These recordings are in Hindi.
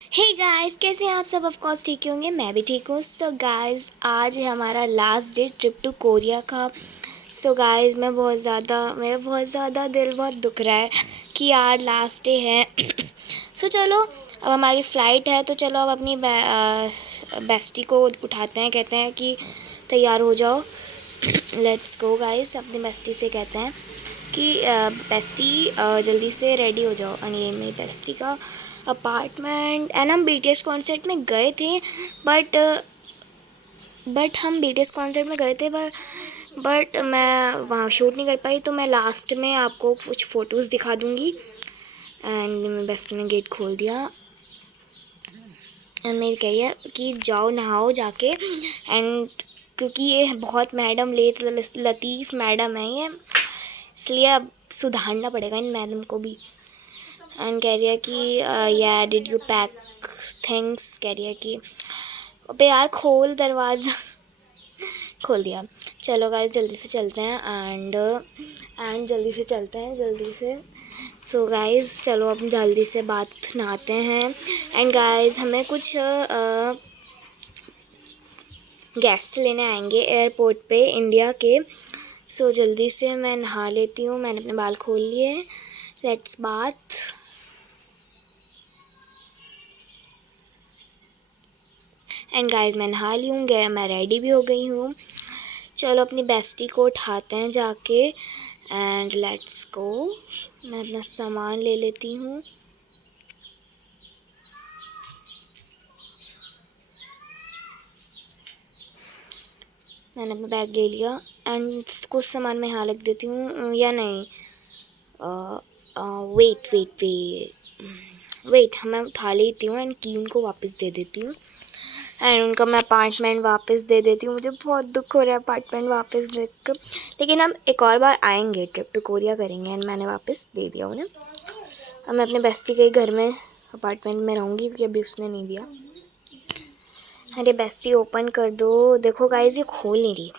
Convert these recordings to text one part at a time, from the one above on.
हे गाइस, कैसे हैं आप सब? ऑफ कोर्स ठीक होंगे, मैं भी ठीक हूँ। सो गाइस, आज है हमारा last day trip to Korea का। सो गाइस, मेरा बहुत ज़्यादा दिल बहुत दुख रहा है कि यार लास्ट डे है। सो चलो, अब हमारी फ़्लाइट है तो चलो अब अपनी बेस्टी को उठाते हैं। कहते हैं कि तैयार हो जाओ, लेट्स गो गाइस। अपनी बेस्टी से कहते हैं कि बेस्टी जल्दी से रेडी हो जाओ। और ये मेरी बेस्टी का अपार्टमेंट। एंड हम बीटीएस कॉन्सर्ट में गए थे, बट हम बीटीएस कॉन्सर्ट में गए थे बट मैं वहाँ शूट नहीं कर पाई, तो मैं लास्ट में आपको कुछ फ़ोटोज़ दिखा दूँगी। एंड मेरी बेस्टी ने गेट खोल दिया एंड मेरी कह रही है कि जाओ नहाओ जाके। एंड क्योंकि ये बहुत मैडम लतीफ़ मैडम है ये, इसलिए अब सुधारना पड़ेगा इन मैडम को भी। एंड कह रही है कि या डिड यू पैक थिंग्स। कह रही है कि अबे यार खोल दरवाज़ा। खोल दिया। चलो गाइस, जल्दी से चलते हैं। एंड जल्दी से चलते हैं, जल्दी से। सो गाइस चलो अब जल्दी से बात नहाते हैं। एंड गाइस, हमें कुछ गेस्ट लेने आएंगे एयरपोर्ट पे इंडिया के। सो जल्दी से मैं नहा लेती हूँ। मैंने अपने बाल खोल लिए। लेट्स बात। एंड गाइस, मैं नहा ली हूँ, मैं रेडी भी हो गई हूँ। चलो अपनी बेस्टी को उठाते हैं जाके। एंड लेट्स गो। मैं अपना सामान ले लेती हूँ। मैंने अपना बैग ले लिया एंड कुछ सामान मैं यहाँ रख देती हूँ, या नहीं, वेट वेट वेट वेट मैं उठा लेती हूँ एंड की उनको वापस दे देती हूँ। एंड उनका मैं अपार्टमेंट वापस दे देती हूँ। मुझे बहुत दुख हो रहा है अपार्टमेंट वापस देख कर, लेकिन हम एक और बार आएंगे, ट्रिप टू कोरिया करेंगे। एंड मैंने वापस दे दिया उन्हें। अब मैं अपने बेस्टी के घर में अपार्टमेंट में रहूँगी, क्योंकि अभी उसने नहीं दिया। अरे बेस्टी ओपन कर दो। देखो गाइस, ये खोल नहीं रही।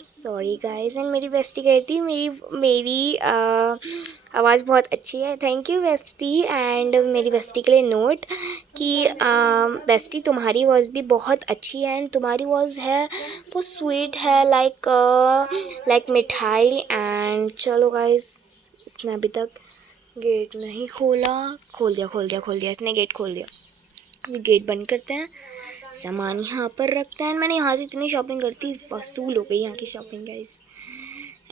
Sorry guys. एंड मेरी बेस्टी कहती है मेरी आवाज़ बहुत अच्छी है। Thank you bestie. एंड मेरी बेस्टी के लिए नोट कि बेस्टी तुम्हारी वॉइस भी बहुत अच्छी है। एंड तुम्हारी वॉइस है बहुत स्वीट है, लाइक मिठाई। एंड चलो गाइस, इसने अभी तक गेट नहीं खोला। खोल दिया इसने गेट खोल दिया। ये गेट बंद करते हैं, सामान यहाँ पर रखते हैं। मैंने यहाँ से इतनी शॉपिंग करती, वसूल हो गई यहाँ की शॉपिंग गाइस।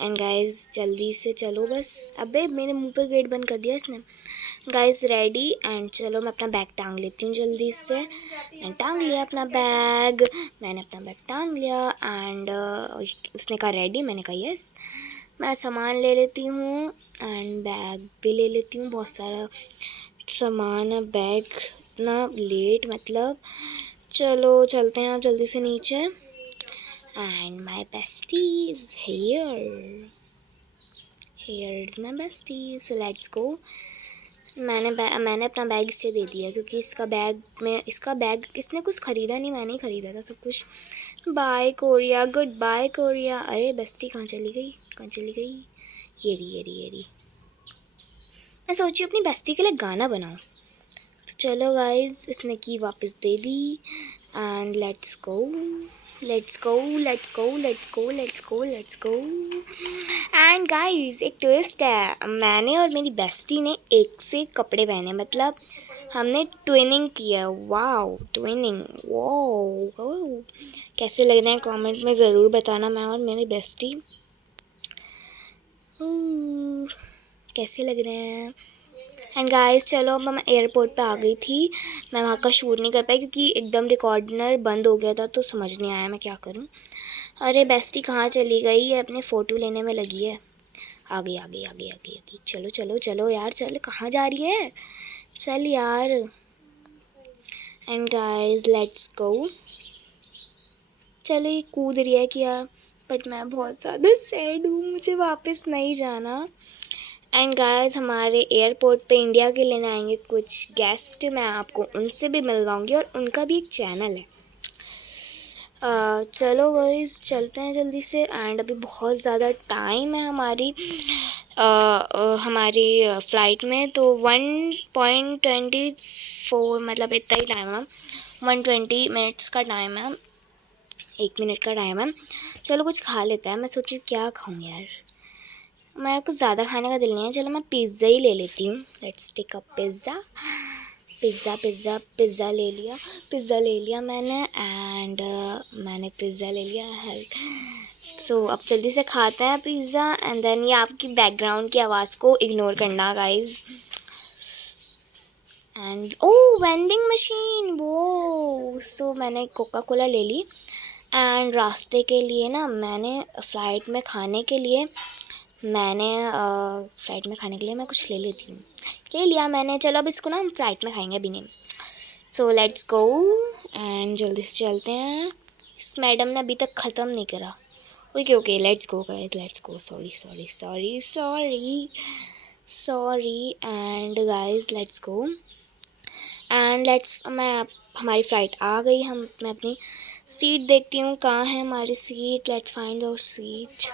एंड गाइस जल्दी से चलो बस। अबे मेरे मुंह पे गेट बंद कर दिया इसने। Guys ready. एंड चलो मैं अपना बैग टांग लेती हूँ जल्दी से। एंड टांग लिया अपना बैग। मैंने अपना बैग टांग लिया। एंड उसने कहा रेडी, मैंने कहा यस। मैं सामान ले लेती हूँ एंड बैग भी ले लेती हूँ। बहुत सारा सामान है, बैग इतना लेट मतलब। चलो चलते हैं आप जल्दी से नीचे। And my bestie is here. Here is my bestie. So let's go. मैंने अपना बैग इससे दे दिया, क्योंकि इसका बैग इसने कुछ ख़रीदा नहीं, मैंने ही ख़रीदा था सब कुछ। Bye Korea, good bye Korea. अरे बेस्टी कहाँ चली गई? ये रही। मैं सोची अपनी बेस्टी के लिए गाना बनाऊँ। तो चलो गाइस, इसने की वापस दे दी। And let's go. And guys, एक ट्विस्ट है। मैंने और मेरी बेस्टी ने एक से कपड़े पहने, मतलब हमने ट्विनिंग किया। Wow, twinning. वाओ, कैसे लग रहे हैं कमेंट में ज़रूर बताना। मैं और मेरी बेस्टी कैसे लग रहे हैं। एंड गाइस चलो, अब मैं एयरपोर्ट पे आ गई थी। मैं वहाँ का शूट नहीं कर पाई, क्योंकि एकदम रिकॉर्डर बंद हो गया था, तो समझ नहीं आया मैं क्या करूँ। अरे बेस्टी कहाँ चली गई है? अपने फ़ोटो लेने में लगी है। आ गई। चलो यार, चलो, कहाँ जा रही है? चल यार। एंड गाइस लेट्स गो। चलो, ये कूद रही है कि यार, बट मैं बहुत ज़्यादा सैड हूँ, मुझे वापस नहीं जाना। एंड गाइस, हमारे एयरपोर्ट पे इंडिया के लेने आएंगे कुछ गेस्ट। मैं आपको उनसे भी मिलवाऊंगी, और उनका भी एक चैनल है। चलो गाइस चलते हैं जल्दी से। एंड अभी बहुत ज़्यादा टाइम है हमारी फ़्लाइट में, तो 1.24 मतलब इतना ही टाइम है। 120 मिनट्स का टाइम है, 1 मिनट का टाइम है। चलो कुछ खा लेते हैं। मैं सोच रही हूँ क्या खाऊँ यार, मेरे को ज़्यादा खाने का दिल नहीं है। चलो मैं पिज़्ज़ा ही ले लेती हूँ। Let's take a pizza. Pizza ले लिया मैंने। एंड मैंने पिज़्ज़ा ले लिया है। सो अब जल्दी से खाते हैं पिज़्ज़ा। एंड देन ये आपकी बैकग्राउंड की आवाज़ को इग्नोर करना गाइज। एंड वेंडिंग मशीन, वो सो मैंने कोका कोला ले ली। एंड रास्ते के लिए ना मैंने फ़्लाइट में खाने के लिए मैं कुछ ले लेती हूँ। ले लिया मैंने। चलो अब इसको ना हम फ़्लाइट में खाएंगे अभी नहीं। सो लेट्स गो एंड जल्दी से चलते हैं। इस मैडम ने अभी तक ख़त्म नहीं करा। Okay let's go guys, let's go. Sorry and guys let's go. And हमारी फ़्लाइट आ गई। मैं अपनी सीट देखती हूँ कहाँ है हमारी seat. Let's find our seat.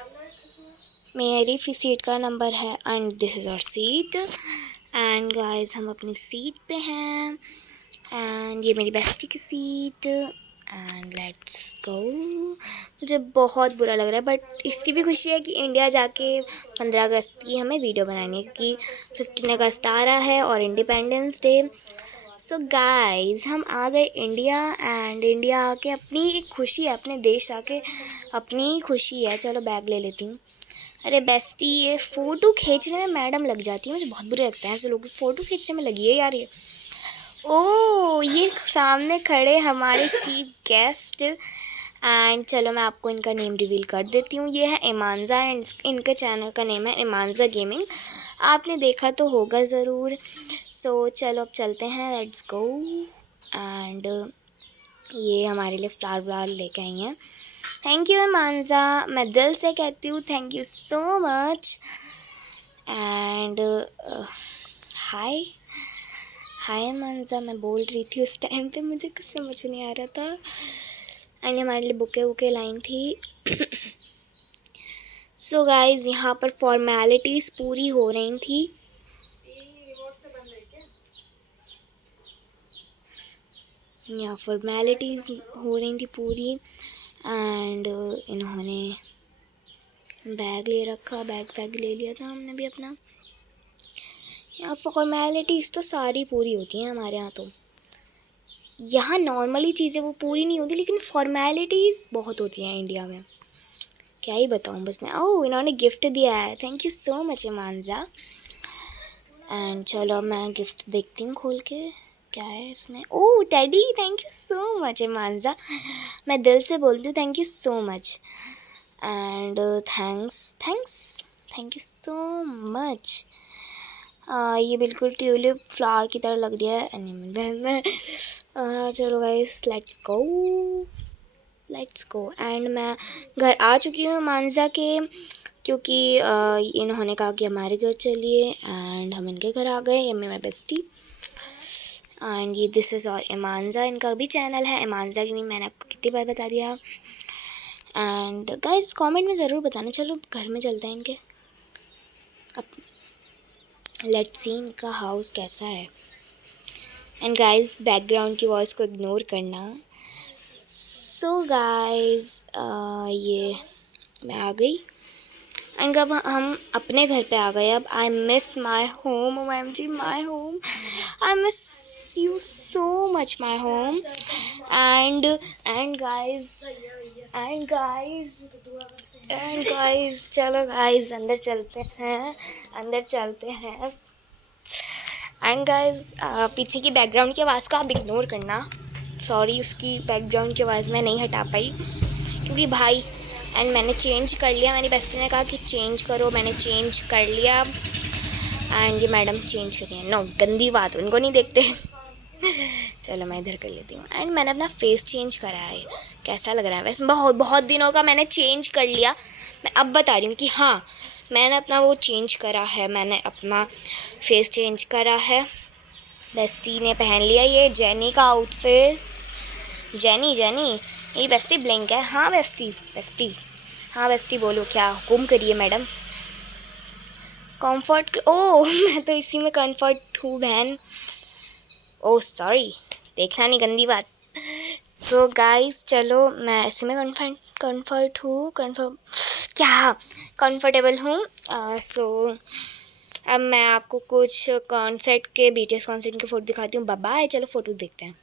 मेरी सीट का नंबर है and this is our seat. And guys हम अपनी सीट पे हैं। एंड ये मेरी बेस्टी की सीट। एंड लेट्स गो। मुझे बहुत बुरा लग रहा है, बट इसकी भी खुशी है कि इंडिया जाके 15 अगस्त की हमें वीडियो बनानी है, क्योंकि 15 अगस्त आ रहा है और इंडिपेंडेंस डे। सो गाइस हम आ गए इंडिया। एंड इंडिया आके अपनी एक खुशी है, अपने देश आके अपनी खुशी है। चलो बैग ले लेती हूँ। अरे बेस्टी, ये फ़ोटो खींचने में मैडम लग जाती है। मुझे बहुत बुरे लगते हैं ऐसे लोग, फ़ोटो खींचने में लगी है यार ये। ये सामने खड़े हमारे चीफ गेस्ट। एंड चलो मैं आपको इनका नेम रिवील कर देती हूँ। ये है इमानज़ा एंड इनके चैनल का नेम है इमानज़ा गेमिंग। आपने देखा तो होगा ज़रूर। सो चलो अब चलते हैं, लेट्स गो। एंड ये हमारे लिए फ्लावर लेके आई हैं। थैंक यू इमानज़ा, मैं दिल से कहती हूँ thank you so much. And hi Imanza, मैं बोल रही थी उस टाइम पे, मुझे कुछ समझ नहीं आ रहा था। एंड हमारे लिए बुके लाइन थी। सो गाइज यहाँ पर फॉर्मेलिटीज़ पूरी हो रही थी। यहाँ फॉर्मेलिटीज़ हो रही थी पूरी। एंड इन्होंने बैग ले रखा, बैग ले लिया था हमने भी अपना। यहाँ फॉर्मेलिटीज़ तो सारी पूरी होती हैं हमारे यहाँ। तो यहाँ नॉर्मली चीज़ें वो पूरी नहीं होती, लेकिन फॉर्मेलिटीज़ बहुत होती हैं इंडिया में। क्या ही बताऊँ बस मैं। इन्होंने गिफ्ट दिया है, thank you so much Imanza. And चलो मैं गिफ्ट देखती हूँ खोल के क्या है इसमें। Teddy, thank you so much Imanza, मैं दिल से बोलती हूँ thank you so much. And thank you so much. ये बिल्कुल ट्यूलिप फ्लावर की तरह लग रही है एनिमल में। चलो गाइस लेट्स गो। एंड मैं घर आ चुकी हूँ मानसा के, क्योंकि इन्होंने कहा कि हमारे घर चलिए। एंड हम इनके घर आ गए। ये मेरी बेस्टी। एंड ये दिस इज़ और इमानज़ा, इनका भी चैनल है इमानज़ा की भी, मैंने आपको कितनी बार बता दिया। एंड गाइस कमेंट में ज़रूर बताना। चलो घर में चलते हैं इनके। अब लेट्स सी इनका हाउस कैसा है। एंड गाइस बैकग्राउंड की वॉइस को इग्नोर करना। सो गाइस ये मैं आ गई। एंड अब हम अपने घर पे आ गए। अब I miss my home, OMG my home, I miss you so much my home. And guys चलो गाइस अंदर चलते हैं। एंड गाइस पीछे की बैकग्राउंड की आवाज़ को आप इग्नोर करना। सॉरी, उसकी बैकग्राउंड की आवाज़ मैं नहीं हटा पाई क्योंकि भाई। एंड मैंने चेंज कर लिया, मेरी बेस्टी ने कहा कि चेंज करो, मैंने चेंज कर लिया। एंड ये मैडम चेंज कर रही है। नो, गंदी बात, उनको नहीं देखते। चलो मैं इधर कर लेती हूँ। एंड मैंने अपना फेस चेंज करा है। कैसा लग रहा है वैसे? बहुत दिनों का मैंने चेंज कर लिया। मैं अब बता रही हूँ कि हाँ मैंने अपना वो चेंज करा है, मैंने अपना फेस चेंज करा है। बेस्टी ने पहन लिया ये जेनी का आउटफिट। जेनी जेनी मेरी बेस्टी ब्लैंक है। हाँ बेस्टी बेस्टी, हाँ बेस्टी बोलो क्या हुक्म करिए मैडम। कंफर्ट, ओह मैं तो इसी में कंफर्ट हूँ बहन। ओह सॉरी, देखना नहीं गंदी बात। तो गाइस चलो मैं इसी में कंफर्ट हूँ, कंफर्म क्या कंफर्टेबल हूँ। सो अब मैं आपको कुछ कॉन्सर्ट के, BTS कॉन्सर्ट के फ़ोटो दिखाती हूँ। बाय बाय, चलो फ़ोटो देखते हैं।